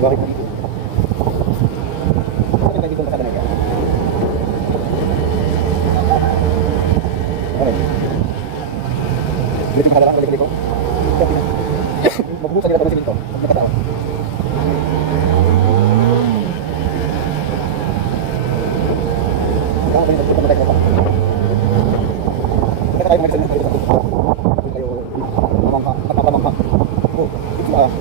bakit dito? Bakit lagi itong kasada na yan? Ano? Bilit yung kasada lang, balik-balik ko. Magbubusan nila ito ng siminto. Huwag nakatawa. Kaya kayo nagpapatay ko pa. Kaya tayo mag-isa na tayo. Tayo mamangka, magpapamangka. Oh, ito ah.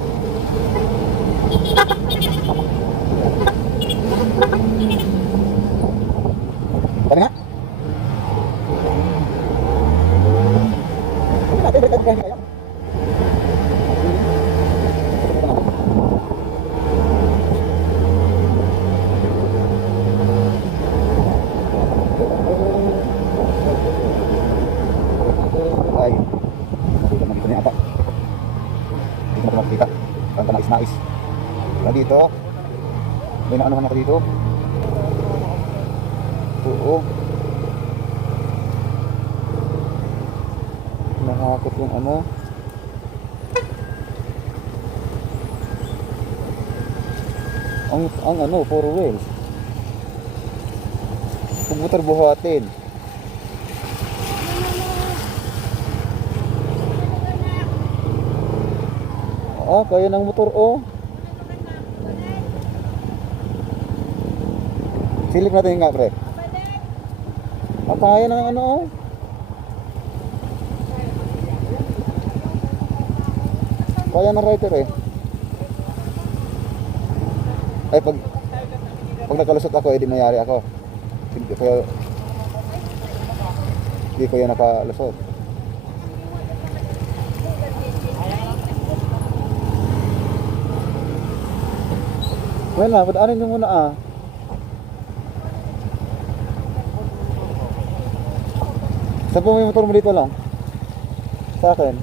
Tani nga? Hindi natin, balik tayo kaya. Ay, dito na niya ata. Dito na makikita. Kanta nais-nais. Wala dito. May naanuhan ako dito. Oo. Nahakot yung ano. Ang ano, 4 wheels. Puputar buhatin. Ah, kaya ng motor oh. Silip natin nga pre. Ah, kaya ng ano oh. Kaya ng rider eh. Ay pag nakalusot ako, edi mayari ako. Hindi ko yan nakalusot. Wala, padaanin nyo muna ah. Saan po may motor mo dito lang? Sa akin.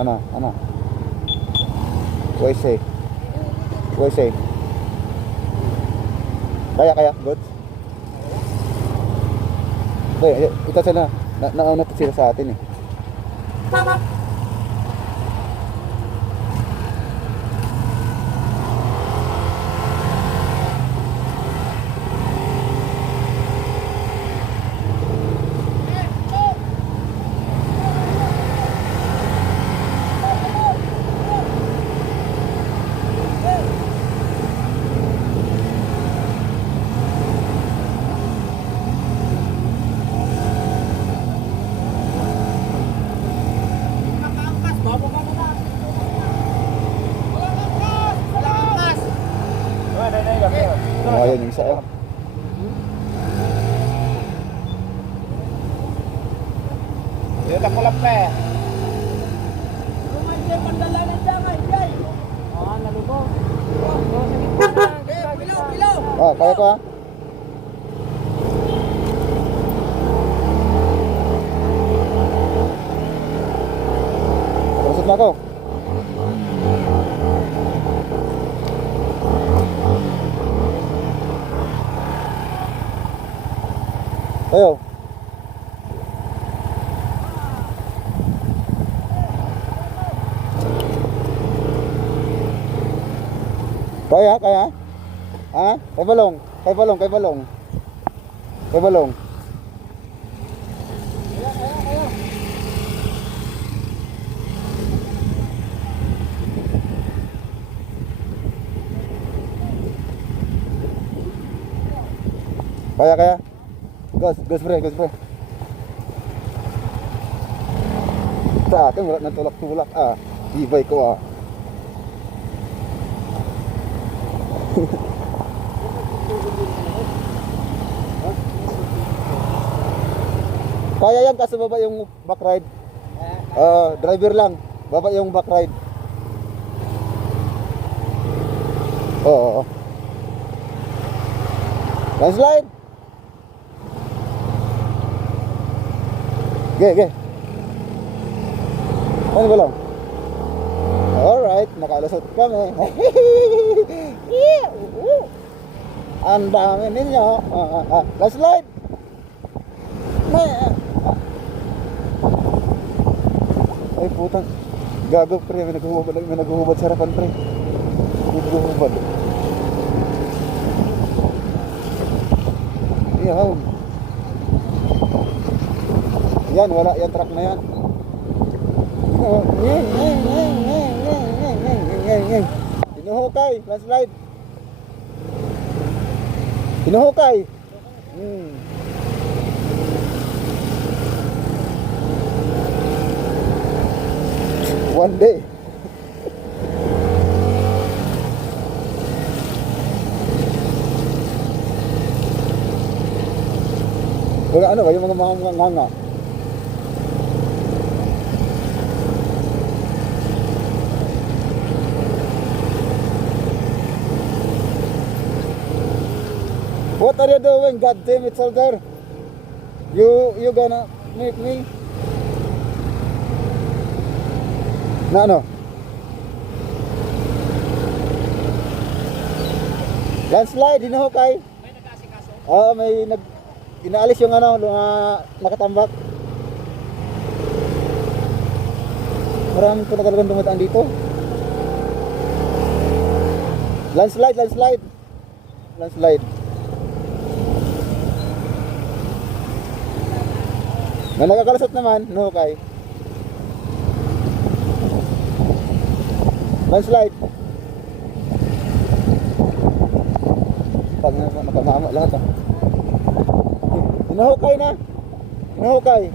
Ano? Why say? Kaya, goods? Ito sila, nauna sila sa atin eh. Ayan yung isa oh. Dito ko lang pre. Ah, kaya ko ah. Terusot na ako. Ayo. Kaya? Ha? Kay balong. Kaya. Gas pre. Sa akin wala nang tulak ah. Ibay ko ah. Kaya yan kaso baba yung back ride. Driver lang. Baba yung back ride. Oo. Landslide. Ge. Ano ba lang? Alright. Alright, nakalusot kami. Ang dami ninyo. Last slide. Ay putang. Gago pre, may naghuhubad sa harapan pre. Naghuhubad. Iyaw. Yan, wala yan truck na yan. Hinuhukay, landslide. Hinuhukay. One day. Wala ano ba yung mga nganga? What are you doing? God damn it, soldier! You gonna make me? Na ano? Landslide, hinuhukay. May nag-aasikaso? Oo, may inaalis yung ano, nakatambak. Marami po na talagang dumadaan dito. Landslide, landslide. Landslide. May nagkakalusot naman, hinuhukay. Landslide. Pag nakamama lahat ah. Hinuhukay na. Hinuhukay.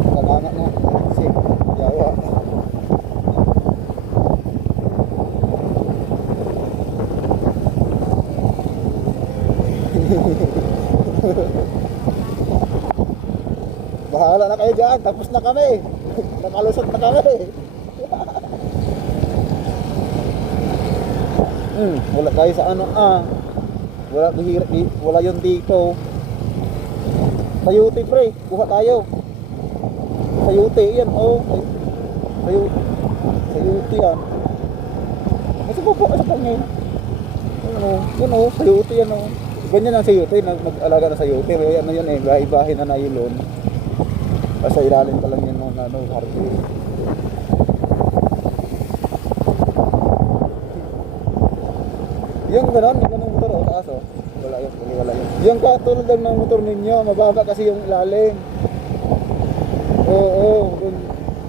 Nakamama na. Kasi, yawa. Bahala na kayo dyan. Tapos na kami. Nakalusot na kami. Wala tayo sa ano wala yun dito. Sayuti pre, kuha tayo. Sayuti yan, sayuti yan. Kasi po sa kanya yun. Yun sayuti yan Ganyan ang sayuti, mag-alaga na sayuti. Ano yun bahay-bahay na nylon. Sa ilalim pa lang yan harpi. Yung ganun motor taas wala yun. Yung katulad ng motor ninyo, mababa kasi yung ilalim. Oo.